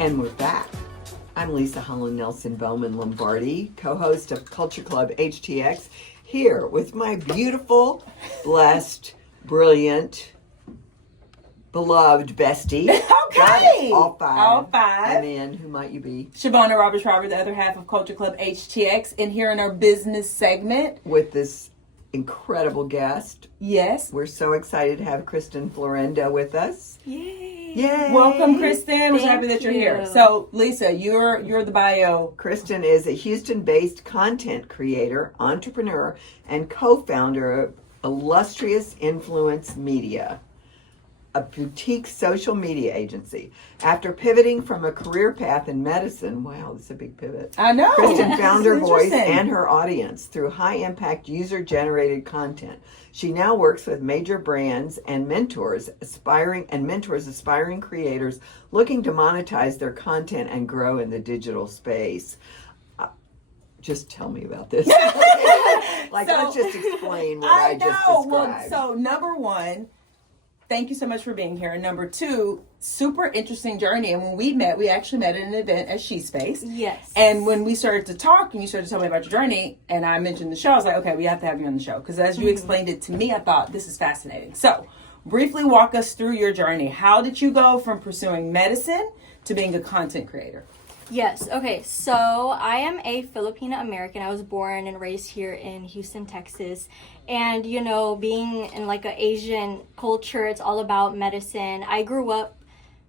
And we're back. I'm Leisa Holland-Nelson Bowman Lombardi, co-host of Culture Club HTX, here with my beautiful, blessed, brilliant, beloved bestie. Okay. All five. All five. And then, who might you be? Shavonnah Schreiber, the other half of Culture Club HTX, and here in our business segment. With this incredible guest. Yes. We're so excited to have Kristen Florendo with us. Yay. Yay. Welcome, Kristen. We're so Thank happy that you're you. here. So, Leisa, you're the bio. Kristen is a Houston-based content creator, entrepreneur, and co-founder of Illustrious Influence Media, a boutique social media agency. After pivoting from a career path in medicine, wow, that's a big pivot. I know. Kristen found her voice Interesting. and her audience through high-impact user-generated content. She now works with major brands and mentors aspiring creators looking to monetize their content and grow in the digital space. Just tell me about this. Let's just explain what I just described. Well, so number one, thank you so much for being here. And number two, super interesting journey. And when we actually met at an event at She Space. Yes. And when we started to talk and you started to tell me about your journey and I mentioned the show, I was like, okay, we have to have you on the show. Because as you explained it to me, I thought this is fascinating. So briefly walk us through your journey. How did you go from pursuing medicine to being a content creator? Yes. Okay. So I am a Filipino American. I was born and raised here in Houston, Texas. And, you know, being in like an Asian culture, it's all about medicine. I grew up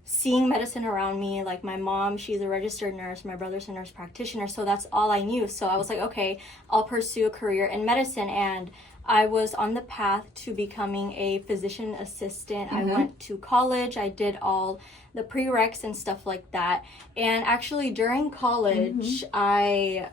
seeing medicine around me. Like my mom, she's a registered nurse. My brother's a nurse practitioner. So that's all I knew. So I was like, okay, I'll pursue a career in medicine. And I was on the path to becoming a physician assistant. I went to college. I did all the prereqs and stuff like that. And actually during college, I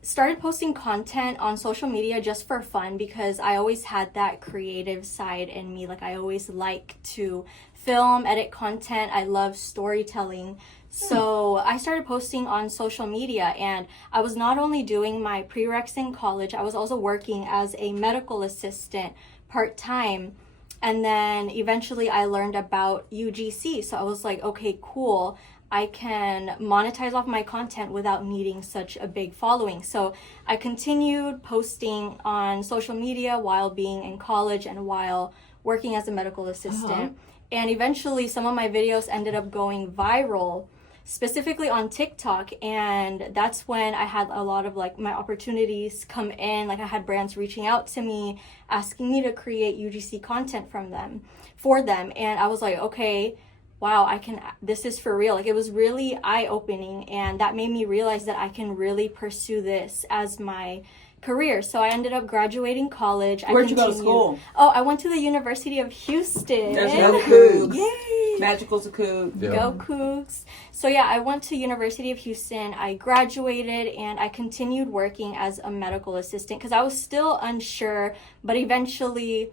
started posting content on social media just for fun because I always had that creative side in me. Like I always like to film, edit content. I love storytelling. So I started posting on social media, and I was not only doing my prereqs in college, I was also working as a medical assistant part-time. And then eventually I learned about UGC. So I was like, okay, cool. I can monetize off my content without needing such a big following. So I continued posting on social media while being in college and while working as a medical assistant. And eventually some of my videos ended up going viral, specifically on TikTok. And that's when I had a lot of like my opportunities come in. Like I had brands reaching out to me, asking me to create UGC content for them. And I was like, okay, wow, this is for real. Like it was really eye-opening, and that made me realize that I can really pursue this as my career. So I ended up graduating college. Where'd you go to school? Oh, I went to the University of Houston. Go Cougs. Yay! Magical Cougs. Yeah. Go Cougs. So yeah, I went to University of Houston. I graduated and I continued working as a medical assistant because I was still unsure, but eventually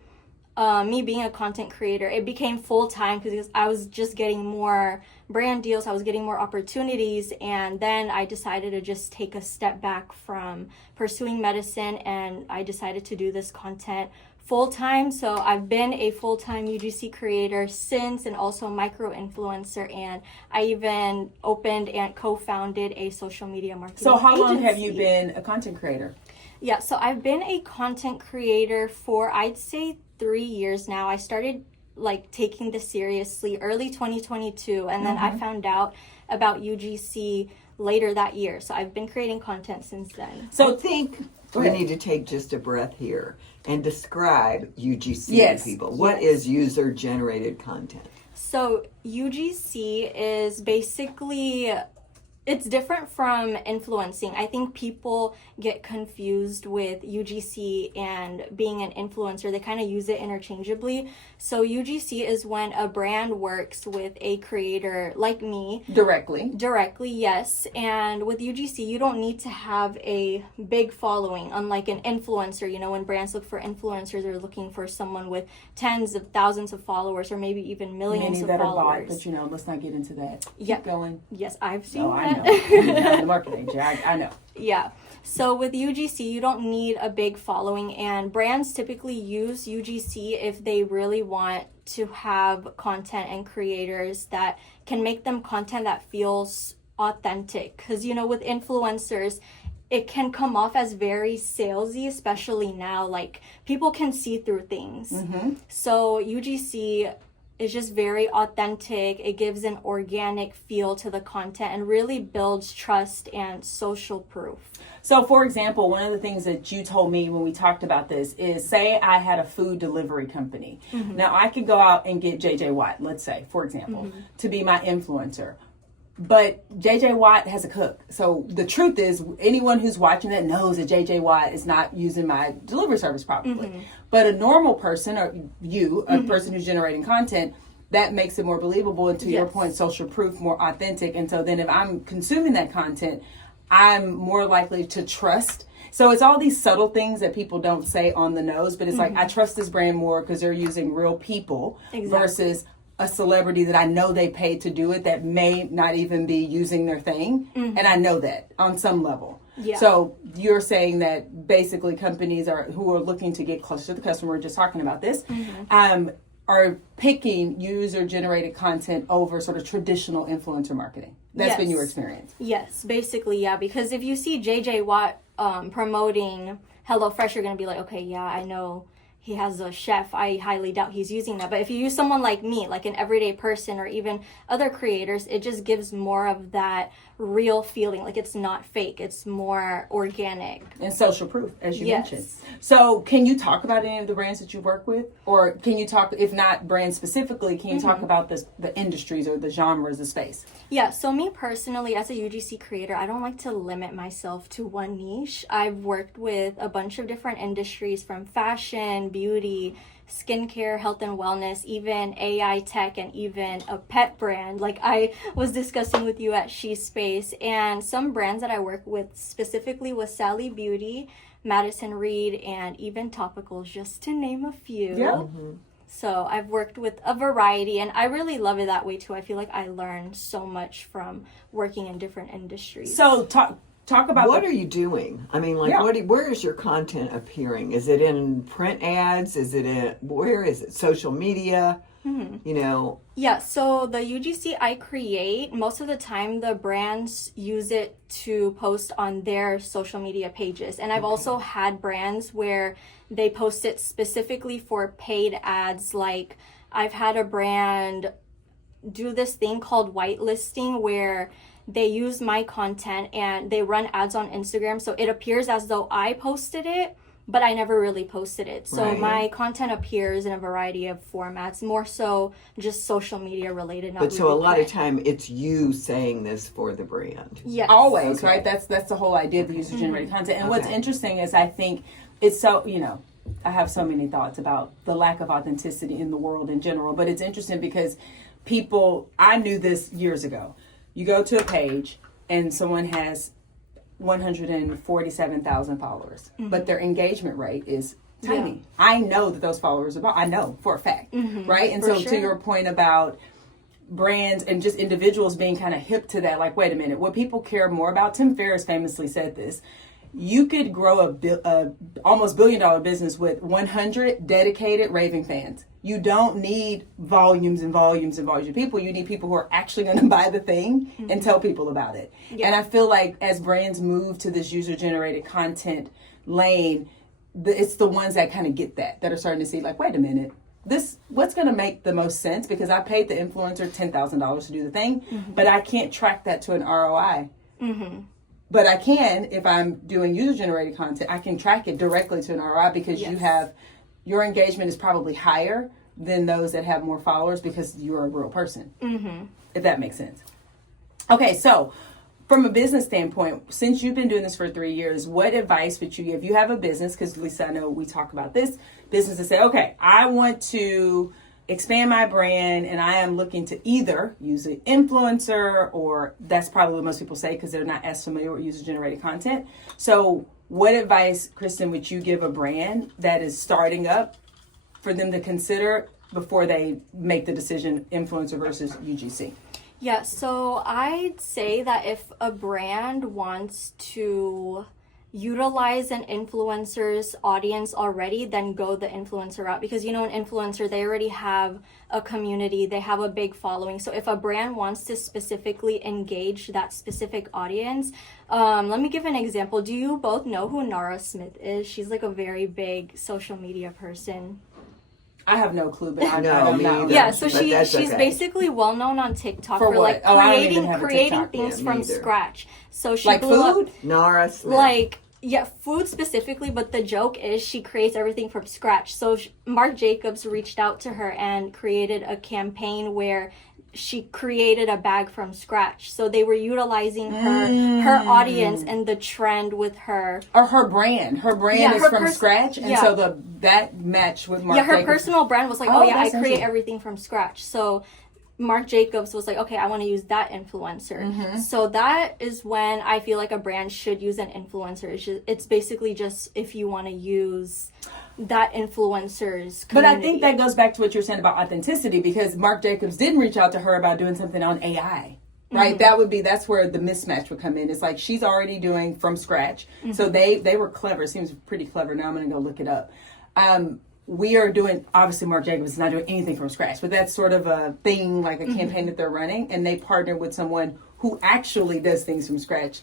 me being a content creator, it became full-time because I was just getting more brand deals, I was getting more opportunities, and then I decided to just take a step back from pursuing medicine, and I decided to do this content full-time. So I've been a full-time UGC creator since, and also micro-influencer, and I even opened and co-founded a social media marketing So how long have agency. you been a content creator? Yeah, so I've been a content creator for, I'd say, 3 years now. I started like taking this seriously early 2022, and then I found out about UGC later that year. So I've been creating content since then. So I think we need to take just a breath here and describe UGC Yes. to people. What is user-generated content? So UGC is basically, it's different from influencing. I think people get confused with UGC and being an influencer. They kind of use it interchangeably. So UGC is when a brand works with a creator like me. directly. Directly, yes. And with UGC, you don't need to have a big following, unlike an influencer. You know, when brands look for influencers, they're looking for someone with tens of thousands of followers, or maybe even millions Many of that are followers. bought, but you know, let's not get into that. Yeah. Keep going. Yes, I've seen Oh, that. I know. I'm in the marketing, I know. Yeah. So with UGC, you don't need a big following, and brands typically use UGC if they really want to have content and creators that can make them content that feels authentic. Because, you know, with influencers, it can come off as very salesy, especially now. Like, people can see through things. So UGC is just very authentic. It gives an organic feel to the content and really builds trust and social proof. So, for example, one of the things that you told me when we talked about this is, say I had a food delivery company. Now, I could go out and get JJ Watt, let's say, for example, to be my influencer. But JJ Watt has a cook. So the truth is, anyone who's watching that knows that JJ Watt is not using my delivery service properly. But a normal person, or you, a person who's generating content, that makes it more believable, and to your point, social proof, more authentic. And so then if I'm consuming that content, I'm more likely to trust. So it's all these subtle things that people don't say on the nose, but it's like, I trust this brand more because they're using real people versus a celebrity that I know they paid to do it that may not even be using their thing. And I know that on some level. So you're saying that basically companies who are looking to get closer to the customer, we're just talking about this, are picking user-generated content over sort of traditional influencer marketing. That's been your experience. Yes, basically, yeah. Because if you see JJ Watt promoting HelloFresh, you're going to be like, okay, yeah, I know he has a chef. I highly doubt he's using that. But if you use someone like me, like an everyday person, or even other creators, it just gives more of that real feeling. Like, it's not fake. It's more organic. And social proof, as you mentioned. So can you talk about any of the brands that you work with? Or can you talk, if not brands specifically, can you talk about the industries or the genres of space? Yeah, so me personally, as a UGC creator, I don't like to limit myself to one niche. I've worked with a bunch of different industries, from fashion, beauty, skincare, health and wellness, even AI tech, and even a pet brand like I was discussing with you at She Space. And some brands that I work with specifically was Sally Beauty, Madison Reed, and even Topicals, just to name a few. So I've worked with a variety, and I really love it that way too. I feel like I learned so much from working in different industries. So talk about what are you doing? I mean, like, where is your content appearing? Is it in print ads? Where is it? Social media? You know? Yeah, so the UGC I create, most of the time the brands use it to post on their social media pages. And I've also had brands where they post it specifically for paid ads. Like, I've had a brand do this thing called whitelisting, where they use my content and they run ads on Instagram. So it appears as though I posted it, but I never really posted it. So my content appears in a variety of formats, more so just social media related. But so a lot of time it's you saying this for the brand. Yes. Always, right? That's the whole idea of the user-generated content. And what's interesting is, I think it's so, I have so many thoughts about the lack of authenticity in the world in general, but it's interesting because I knew this years ago. You go to a page and someone has 147,000 followers, but their engagement rate is tiny. I know that those followers I know for a fact, right? And to your point about brands and just individuals being kind of hip to that, like, wait a minute, what people care more about, Tim Ferriss famously said this, you could grow a almost $1 billion business with 100 dedicated raving fans. You don't need volumes and volumes and volumes of people. You need people who are actually going to buy the thing and tell people about it. And I feel like as brands move to this user-generated content lane, it's the ones that kind of get that are starting to see, like, wait a minute, what's going to make the most sense? Because I paid the influencer $10,000 to do the thing, but I can't track that to an ROI. But I can, if I'm doing user-generated content, I can track it directly to an ROI, because your engagement is probably higher than those that have more followers, because you're a real person, if that makes sense. Okay, so from a business standpoint, since you've been doing this for 3 years, what advice would you give? You have a business, because Leisa, I know we talk about this, businesses say, okay, I want to expand my brand, and I am looking to either use an influencer, or that's probably what most people say because they're not as familiar with user-generated content. So what advice, Kristen, would you give a brand that is starting up for them to consider before they make the decision, influencer versus UGC? Yeah, so I'd say that if a brand wants to utilize an influencer's audience already, then go the influencer route. Because, an influencer, they already have a community, they have a big following. So if a brand wants to specifically engage that specific audience, let me give an example. Do you both know who Nara Smith is? She's like a very big social media person. I have no clue, but I No, me know. either. Yeah, so But she's that's okay. basically well known on TikTok For for like what? Oh, I don't even have a creating TikTok. things Yeah, from me either. scratch. So she Like blew food? up Nara Smith. like food specifically, but the joke is she creates everything from scratch. So Marc Jacobs reached out to her and created a campaign where she created a bag from scratch. So they were utilizing her audience and the trend with her. Or her brand. Her brand Yeah, is her from scratch, and yeah. so that matched with Marc Yeah, her Jacobs. personal brand was like, Oh, oh yeah, I that's create interesting. everything from scratch. So Marc Jacobs was like, okay, I want to use that influencer. So that is when I feel like a brand should use an influencer. It's basically just if you want to use that influencer's community. But I think that goes back to what you're saying about authenticity, because Marc Jacobs didn't reach out to her about doing something on AI. Right? That's where the mismatch would come in. It's like she's already doing from scratch. So they were clever. Seems pretty clever. Now I'm going to go look it up. We are doing, obviously Marc Jacobs is not doing anything from scratch, but that's sort of a thing, like a campaign that they're running, and they partner with someone who actually does things from scratch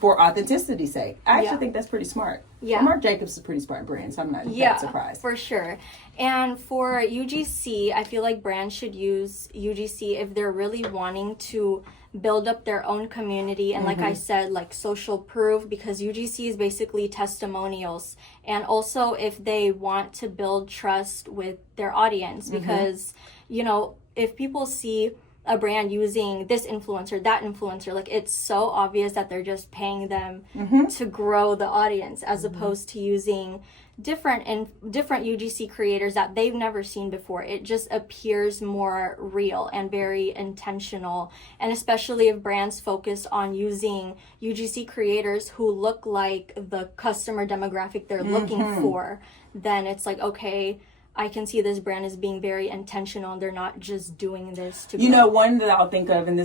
for authenticity's sake. I actually think that's pretty smart. Yeah. And Marc Jacobs is a pretty smart brand, so I'm not that surprised. For sure. And for UGC, I feel like brands should use UGC if they're really wanting to build up their own community, and like I said, like social proof, because UGC is basically testimonials, and also if they want to build trust with their audience, because if people see a brand using this influencer, that influencer, like it's so obvious that they're just paying them to grow the audience, as opposed to using different UGC creators that they've never seen before. It just appears more real and very intentional. And especially if brands focus on using UGC creators who look like the customer demographic they're looking for, then it's like, okay, I can see this brand is being very intentional. They're not just doing this to grow. One that I'll think of, and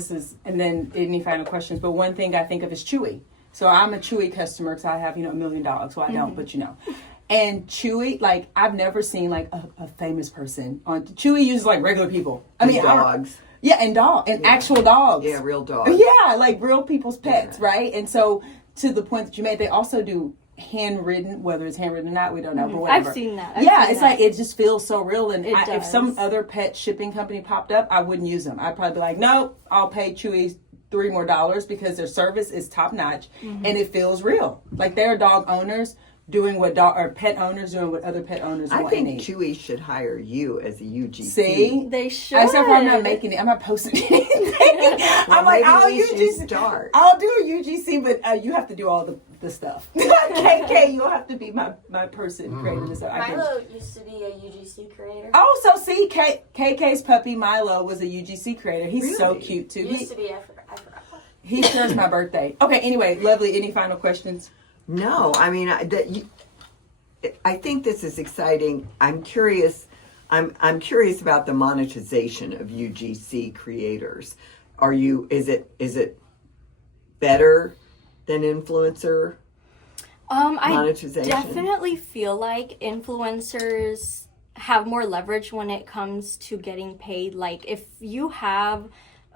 then any final questions, but one thing I think of is Chewy. So I'm a Chewy customer because I have, $1 million, so I don't, but And Chewy, like, I've never seen, like, a famous person on... Chewy uses, like, regular people. Dogs. And actual dogs. Yeah, real dogs. Yeah, like, real people's pets, right? And so, to the point that you made, they also do handwritten, whether it's handwritten or not, we don't know, but whatever. I've seen that. Like, it just feels so real. And if does. some other pet shipping company popped up, I wouldn't use them. I'd probably be like, no, I'll pay Chewy $3 more because their service is top notch and it feels real. Like, they're dog owners doing what pet owners doing what other pet owners want. I think Chewy should hire you as a UGC. See? They should. Except for I'm not making it. I'm not posting anything. I'm like, I'll start. I'll do a UGC, but you have to do all the stuff. KK, you'll have to be my person creating this stuff. Milo used to be a UGC creator. Oh, so see, KK's puppy Milo was a UGC creator. He's so Really? cute too. Used to be, I forgot. He shares my birthday. Okay, anyway, lovely. Any final questions? No, I mean, I think this is exciting. I'm curious. I'm curious about the monetization of UGC creators. Is it better than influencer monetization? I definitely feel like influencers have more leverage when it comes to getting paid. Like, if you have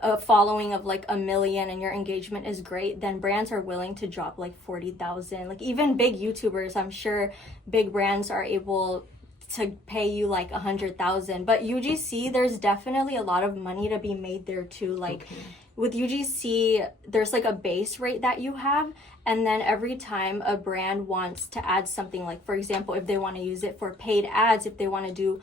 a following of like 1 million and your engagement is great, then brands are willing to drop like 40,000. Like, even big YouTubers, I'm sure big brands are able to pay you like 100,000. But UGC, there's definitely a lot of money to be made there too. Like, with UGC, there's like a base rate that you have, and then every time a brand wants to add something, like for example, if they want to use it for paid ads, if they want to do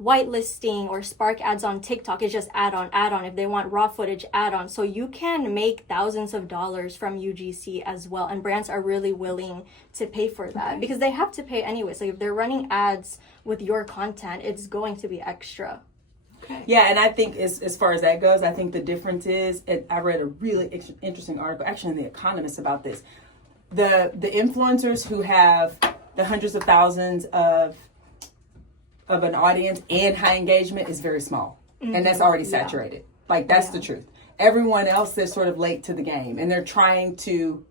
whitelisting or spark ads on TikTok, it's just add on. If they want raw footage, add on. So you can make thousands of dollars from UGC as well, and brands are really willing to pay for that because they have to pay anyways. Like, if they're running ads with your content, it's going to be extra. Yeah, and I think as far as that goes, I think the difference is, I read a really interesting article, actually in The Economist, about this. The influencers who have the hundreds of thousands of an audience and high engagement is very small. And that's already saturated. Like, that's the truth. Everyone else is sort of late to the game, and they're trying to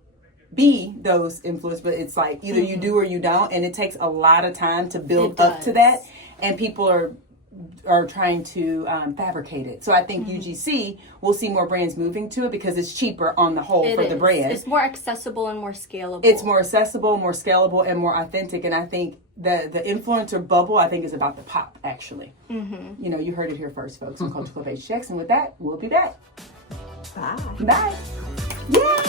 be those influencers, but it's like either you do or you don't, and it takes a lot of time to build It up to does. that, and people are trying to fabricate it. So I think UGC will see more brands moving to it because it's cheaper on the whole for the brand. It's more accessible and more scalable. It's more accessible, more scalable, and more authentic. And I think the influencer bubble, I think, is about to pop, actually. Mm-hmm. You know, you heard it here first, folks, on Culture Club HTX. And with that, we'll be back. Bye. Bye. Yay!